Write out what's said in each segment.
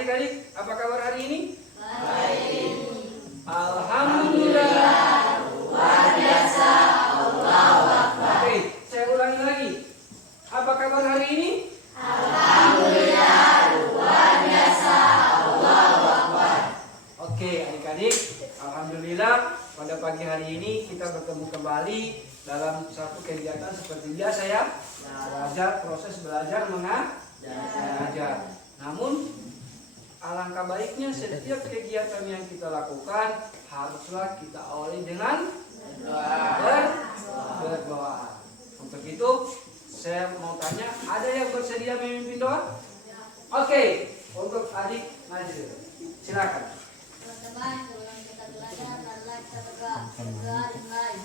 Adik-adik, apa kabar hari ini? Baik. Alhamdulillah. Luar biasa. Allahu Akbar. Oke, saya ulangi lagi. Apa kabar hari ini? Alhamdulillah. Luar biasa. Allahu Akbar. Oke, adik-adik, alhamdulillah pada pagi hari ini kita bertemu kembali dalam satu kegiatan seperti biasa ya. Proses belajar mengajar. Namun alangkah baiknya setiap kegiatan yang kita lakukan haruslah kita awali dengan berdoa. Untuk itu saya mau tanya, ada yang bersedia memimpin doa? Oke, untuk adik Najril, silakan. Teman-teman, sebelum kita belajar, marilah kita berdoa. Berdoa dimulai.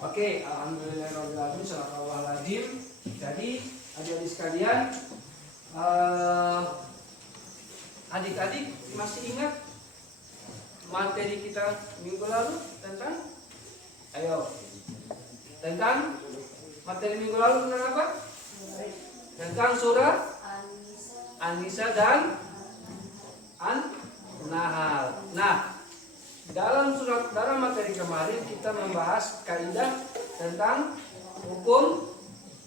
Oke, alhamdulillahirobbilalamin, shalawatulazim. Jadi adik-adik sekalian, adik-adik masih ingat materi kita minggu lalu tentang materi minggu lalu tentang apa? Tentang surah An-Nisa dan An-Nahl. Nah, dalam materi kemarin kita membahas kaidah tentang hukum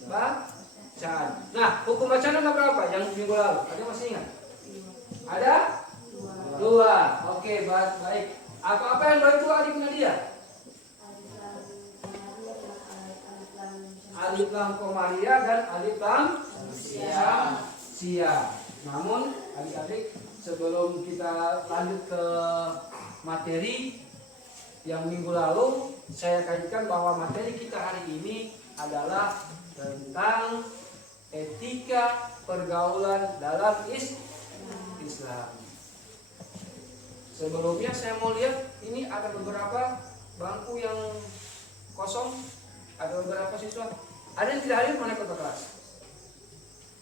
bacaan. Nah, hukum bacaan ada berapa yang minggu lalu? Ada masih ingat? Ada? 2. Oke, baik. Apa yang 2 itu adik Nadia? Alif lam komariah dan alif lam sia. Namun adik-adik, sebelum kita lanjut ke materi yang minggu lalu, saya kaitkan bahwa materi kita hari ini adalah tentang etika pergaulan dalam Islam. Sebelumnya saya mau lihat, ini ada beberapa bangku yang kosong, ada beberapa siswa. Ada yang tidak hadir, mana ketua kelas?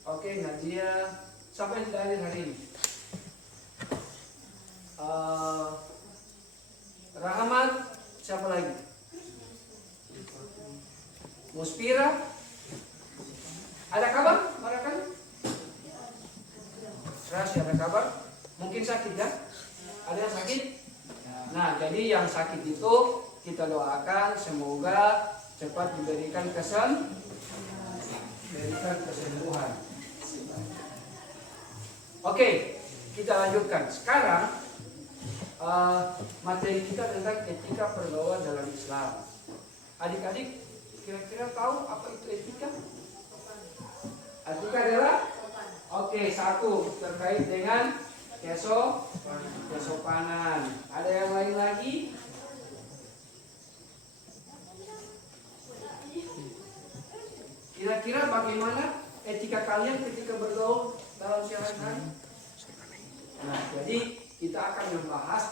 Oke, Nadia, siapa yang tidak hadir hari ini? Rahmat, siapa lagi? Muspira, ada kabar? Marakan? Rahasia, ada kabar? Mungkin sakit ya? Ada yang sakit? Nah, jadi yang sakit itu kita doakan semoga cepat diberikan kesembuhan. Oke, kita lanjutkan. Sekarang materi kita tentang etika pergaulan dalam Islam. Adik-adik kira-kira tahu apa itu etika? Etika adalah satu, terkait dengan kesopanan. Ada yang lain lagi? Kira-kira bagaimana etika kalian ketika bergaul dalam sehari-hari? Nah, jadi kita akan membahas.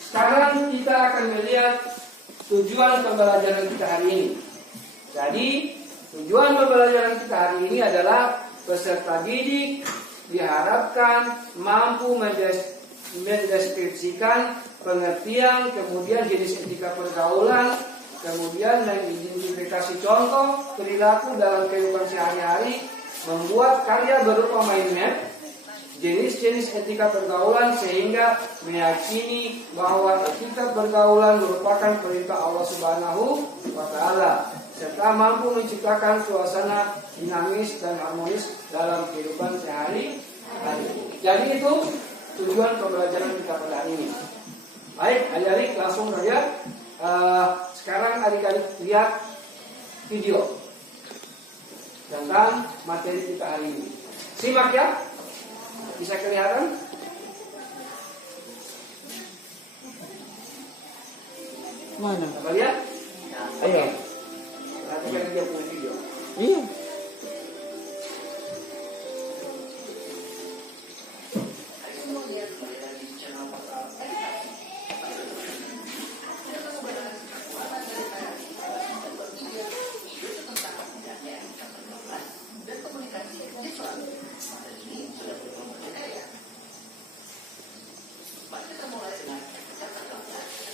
Sekarang kita akan melihat tujuan pembelajaran kita hari ini. Jadi tujuan pembelajaran kita hari ini adalah peserta didik diharapkan mampu mendeskripsikan pengertian, kemudian jenis etika pergaulan, kemudian mengidentifikasi contoh perilaku dalam kehidupan sehari-hari membuat karya berupa mind map jenis-jenis etika pergaulan sehingga meyakini bahwa etika pergaulan merupakan perintah Allah Subhanahu wa Ta'ala serta mampu menciptakan suasana dinamis dan harmonis dalam kehidupan sehari-hari. Jadi itu tujuan pembelajaran kita pada hari ini. Baik, adik-adik langsung saja. Sekarang adik-adik lihat video tentang materi kita hari ini. Simak ya. Bisa kelihatan? Mana? Coba lihat. Ayo. Perhatikan dia punya video. Iya.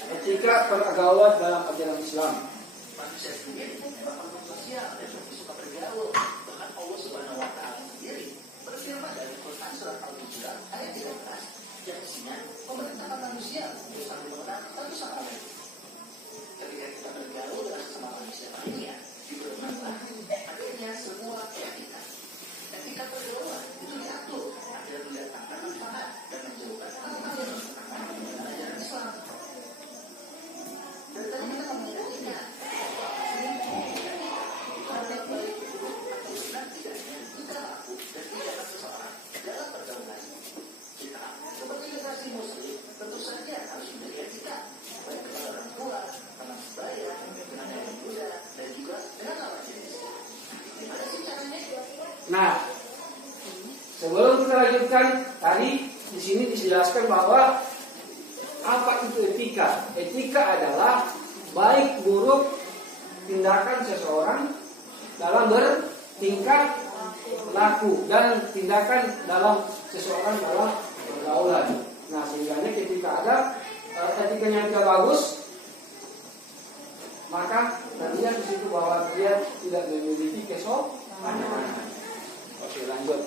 Etika pergaulan dalam ajaran Islam. Nah, sebelum kita lanjutkan, tadi di sini dijelaskan bahwa apa itu etika? Etika adalah baik buruk tindakan seseorang dalam bertingkah laku dan tindakan dalam seseorang dalam pergaulan. Nah, sehingga ketika ada etikanya tidak bagus, maka nantinya di situ bahwa dia tidak memiliki kesopanan. Oke, lanjut.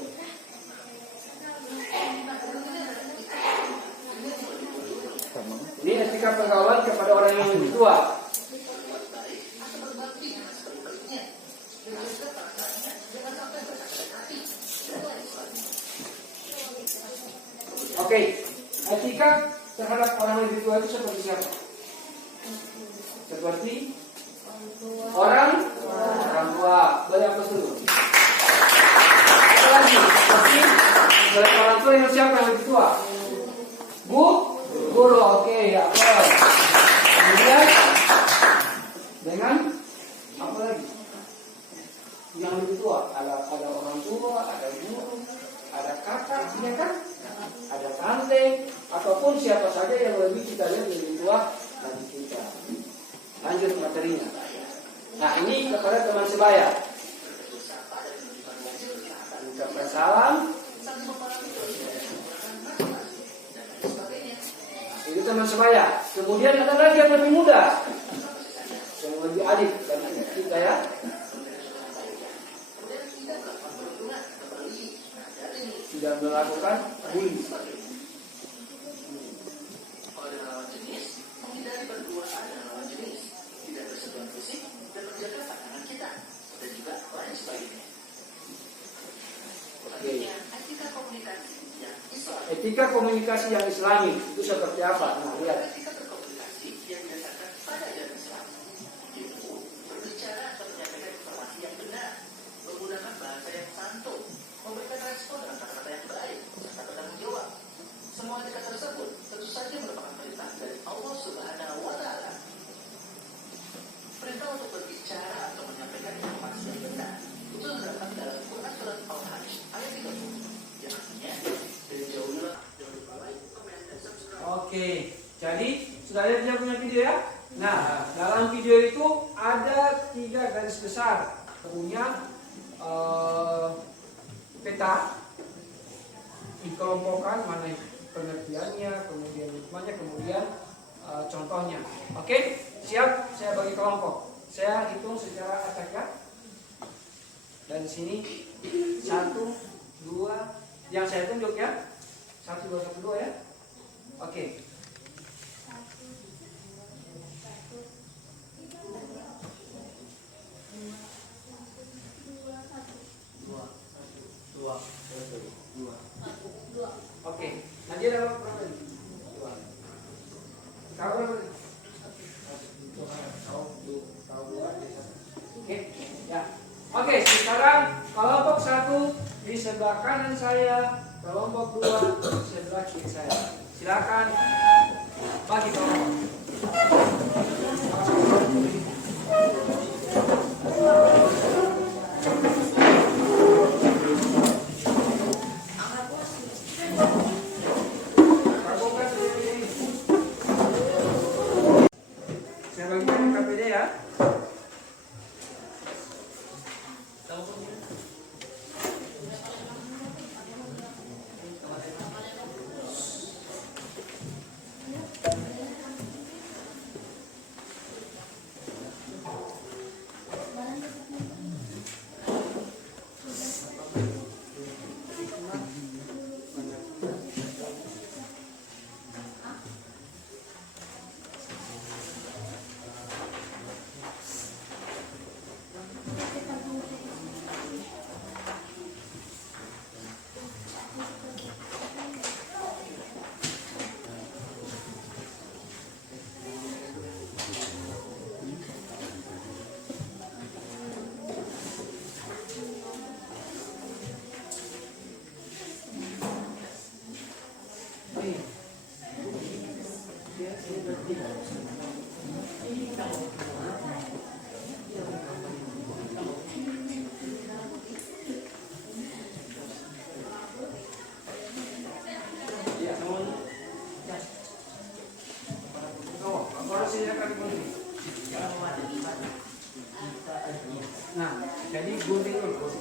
Ini etika pergaulan kepada orang yang lebih tua. Oke, etika terhadap orang yang lebih tua itu seperti siapa? Seperti orang tua. Banyak dulu. Lagi, seperti dari orang tua yang siapa yang lebih tua? Guru, oke, ya. Kemudian dengan apa lagi? Yang lebih tua, ada orang tua, ada guru, ada kakak, ya kan? Ada tante, ataupun siapa saja yang lebih kita lihat lebih tua dari kita. Lanjut materinya. Nah, ini kepada teman sebaya. Ucapkan salam. Itu teman sebaya. Kemudian ada lagi yang lebih muda, yang lebih adik dan adik kita ya. Tidak melakukan bully. Etika komunikasi yang Islami itu seperti apa? Nah, lihat. Oke, jadi sudah lihat dia punya video ya? Nah, dalam video itu ada 3 garis besar, punya peta, dikelompokkan mana pengertiannya, kemudian hikmahnya, kemudian contohnya. Oke, siap? Saya bagi kelompok. Saya hitung secara acak ya. Dan sini 1, 2, yang saya tunjuk ya. 1, 2, 1, 2 ya. Oke. Oke, Nadia dapat berapa ini? 2. Kau berapa ini? Kau 2, oke, ya. Oke, sekarang kelompok 1 di sebelah kanan saya, kelompok 2 di sebelah kiri saya. Silakan bagi kelompok. Saya bagikan KPD ya. Nah, jadi gunting dulu.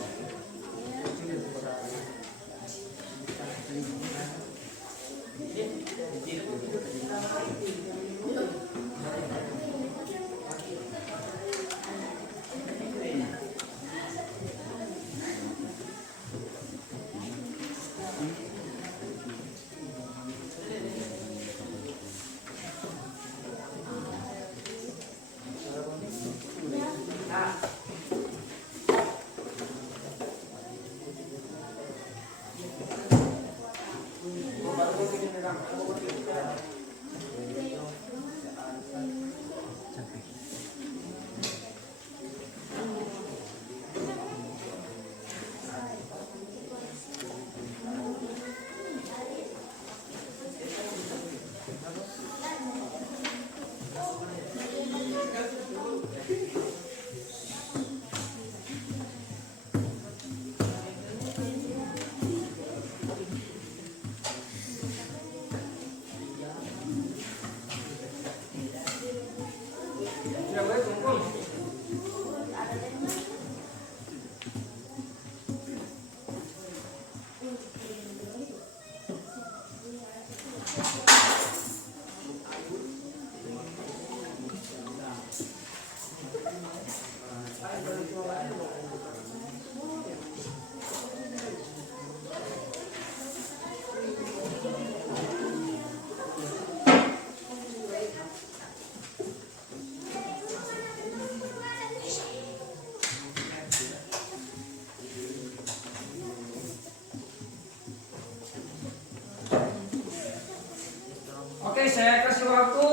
Oke, saya kasih waktu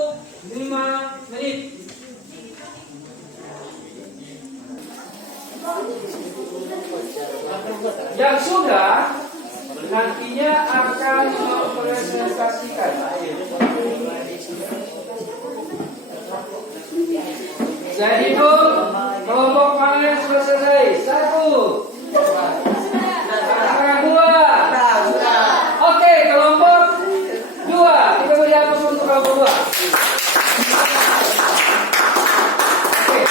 5 menit. Yang sudah nantinya akan mempresentasikan. Saya hitung, kelompok mana yang sudah selesai? 1, 2. Oke, kelompok 2. Kita beri aplaus untuk kelompok 2. Oke,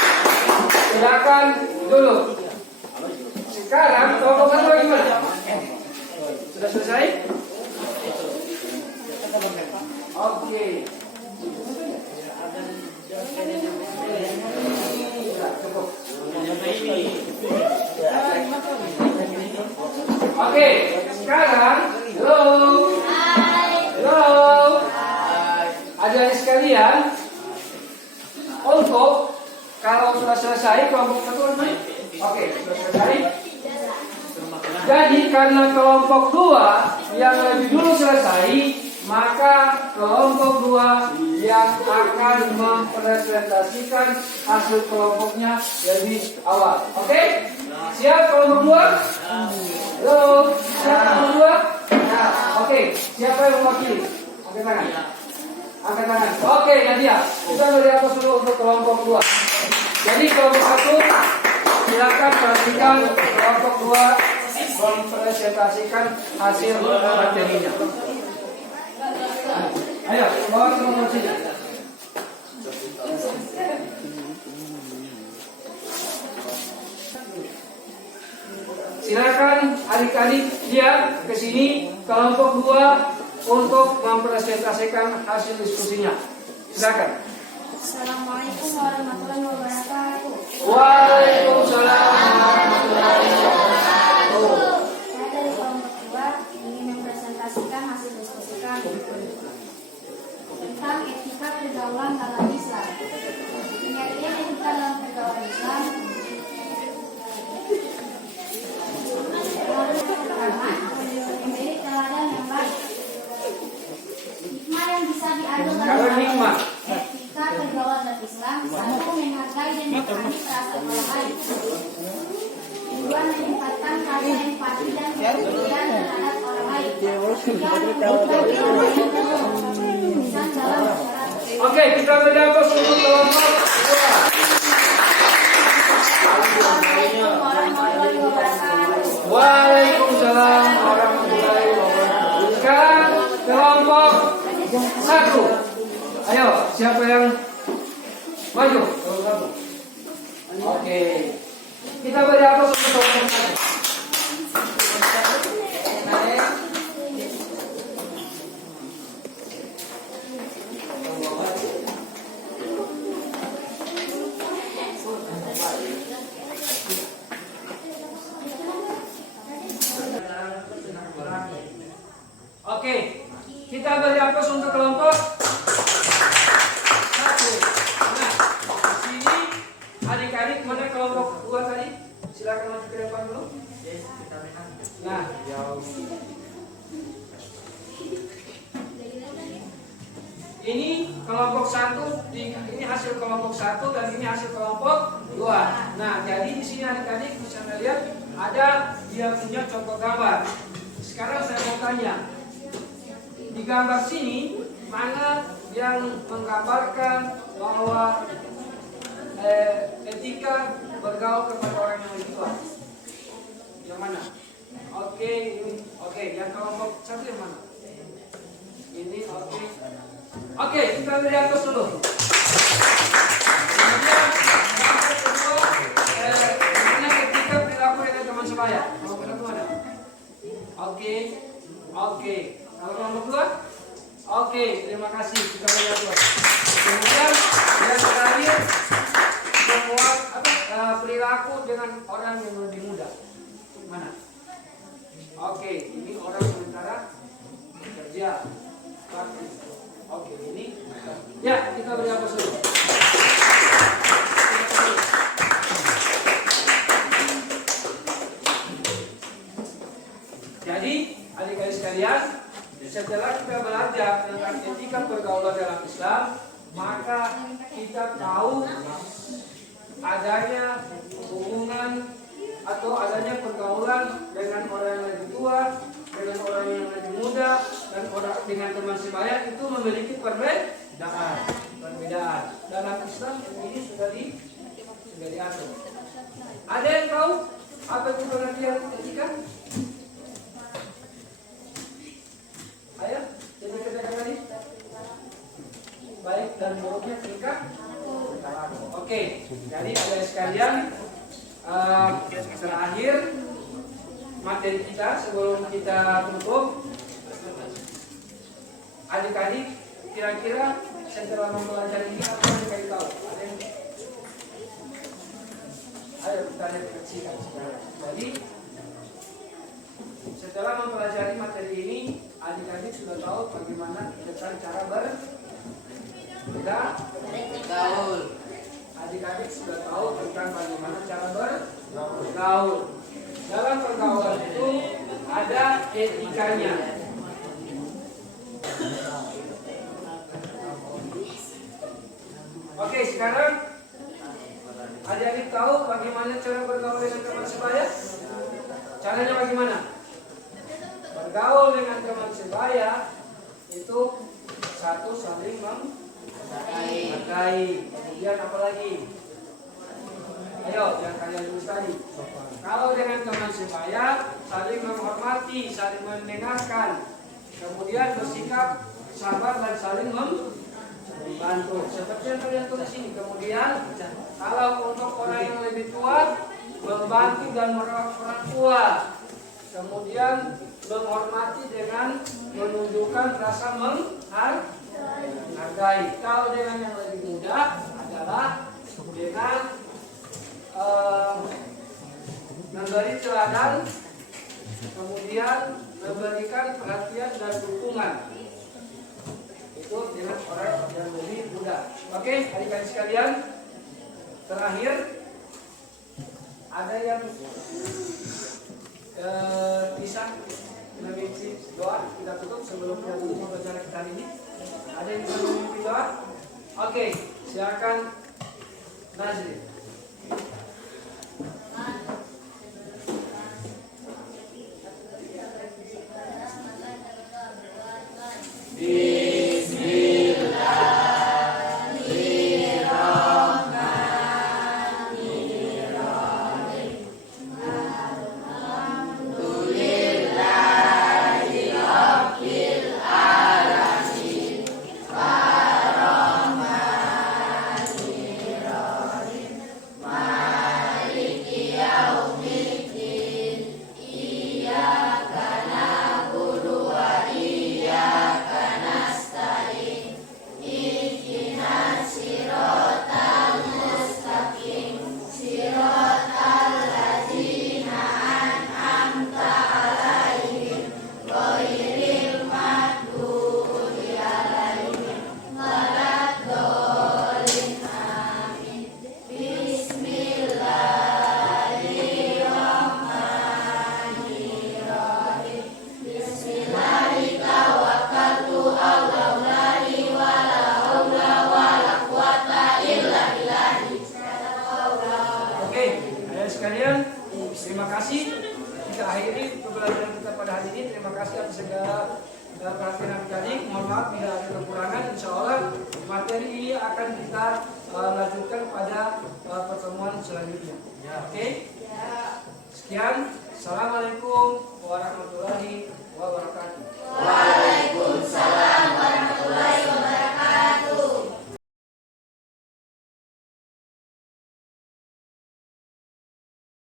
silakan dulu. Sekarang kelompok 1 bagaimana? Sudah selesai? Oke. Cukup. Oke, sekarang halo. Halo. Adik-adik sekalian, untuk kalau sudah selesai kelompok satu, oke, sudah selesai. Jadi karena kelompok 2 yang lebih dulu selesai, maka kelompok 2 yang akan mempresentasikan hasil kelompoknya lebih awal. Oke? Siap kelompok 2? Halo, siap kelompok 2? Oke, siapa yang mewakili? Angkat tangan. Angkat tangan. Oke, Nadia. Kita dari atas dulu untuk kelompok 2. Jadi kelompok 1 silakan perhatikan, kelompok 2 mempresentasikan hasil materinya. Ayo, bawa semua sini. Silakan adik-adik lihat ke sini kelompok 2 untuk mempresentasikan hasil diskusinya. Silakan. Assalamualaikum warahmatullahi wabarakatuh. Waalaikumsalam warahmatullahi wabarakatuh. Saya dari kelompok 2 ingin mempresentasikan hasil diskusi kami tentang etika pergaulan dalam Islam. Pengertian etika dalam pergaulan Islam. Pertama, memberi teladan yang baik. Hikmah yang bisa diambil dari etika pergaulan dalam Islam. Satu, menghargai dan memahami perasaan orang lain. Kedua, meningkatkan rasa empati dan kepedulian terhadap orang lain. Tiga, berbagi urusan dalam masyarakat. Oke, kita berdapat untuk kelompok 2. Assalamualaikum warahmatullahi wabarakatuh. Waalaikumsalam warahmatullahi wabarakatuh. Sekarang kelompok 1. Ayo, siapa yang maju? Oke. Kita berdapat untuk kelompok 1. Oke, kita beri aplaus untuk kelompok 1. Nah, di sini adik-adik mana kelompok 2 tadi? Silakan maju ke depan dulu. Nah, ini kelompok 1, ini hasil kelompok 1 dan ini hasil kelompok 2. Nah, jadi di sini adik-adik bisa melihat ada dia punya contoh gambar. Sekarang saya mau tanya, di gambar sini mana yang menggambarkan bahwa etika bergaul kepada orang yang lebih tua? Yang mana? Oke, ini oke. Yang kelompok 1 yang mana? Ini oke. Oke, kita lihat atas dulu. Kemudian gambar kedua, mana etika perilaku dengan teman sebaya? Kelompok 1 mana? Oke, oke. Kalau kelompok 2? Oke, terima kasih. Kita lihat dulu. Kemudian yang terakhir, semua perilaku dengan orang yang lebih muda. Mana? Oke, ini orang sementara bekerja. Oke, ini. Ya, kita beri apa dulu. Jadi, adik-adik sekalian, setelah kita belajar tentang etika pergaulan dalam Islam, maka kita tahu adanya hubungan atau adanya pergaulan dengan orang yang lebih tua, dengan orang yang lebih muda, dan orang dengan teman sebaya itu memiliki perbedaan. Dalam Islam ini sudah diatur. Ada yang tahu apa itu pengertian etika? Ayo, jadi kita kembali. Baik dan buruknya tingkat. Oke, jadi ada sekalian terakhir materi kita sebelum kita tutup. Adik-adik, kira-kira setelah mempelajari ini apa yang dikasih tahu? Ada yang? Ayo kita refleksikan sekarang. Jadi sudah tahu bagaimana tentang cara bergaul. Adik-adik sudah tahu tentang bagaimana cara bergaul. Dalam pergaulan itu ada etikanya. Oke, sekarang adik-adik tahu bagaimana cara bergaul dengan teman sebaya? Caranya bagaimana? Bergaul dengan teman sebaya itu satu, saling menghargai. Kemudian apa lagi? Ayo, yang kalian tulis tadi. Kalau dengan teman sebaya, saling menghormati, saling mendengarkan. Kemudian bersikap sabar dan saling membantu. Seperti yang kalian tulis ini. Kemudian, kalau untuk orang yang lebih tua, membantu dan merawat orang tua. Kemudian menghormati dengan menunjukkan rasa menghargai. Kalau dengan yang lebih muda adalah dengan memberi teladan, kemudian memberikan perhatian dan dukungan. Itu dengan orang yang lebih muda. Oke, adik-adik sekalian, terakhir ada yang bisa memimpin doa. Kita tutup sebelum kita tutup pembelajaran kita hari ini. Ada yang bisa memimpin doa? Oke, silakan Nazri. Sekalian, terima kasih. Kita akhiri pembelajaran kita pada hari ini. Terima kasih atas segala perhatian adik-adik. Mohon maaf bila ada kekurangan. Insya Allah materi ini akan kita lanjutkan pada pertemuan selanjutnya. Oke? Sekian. Assalamualaikum.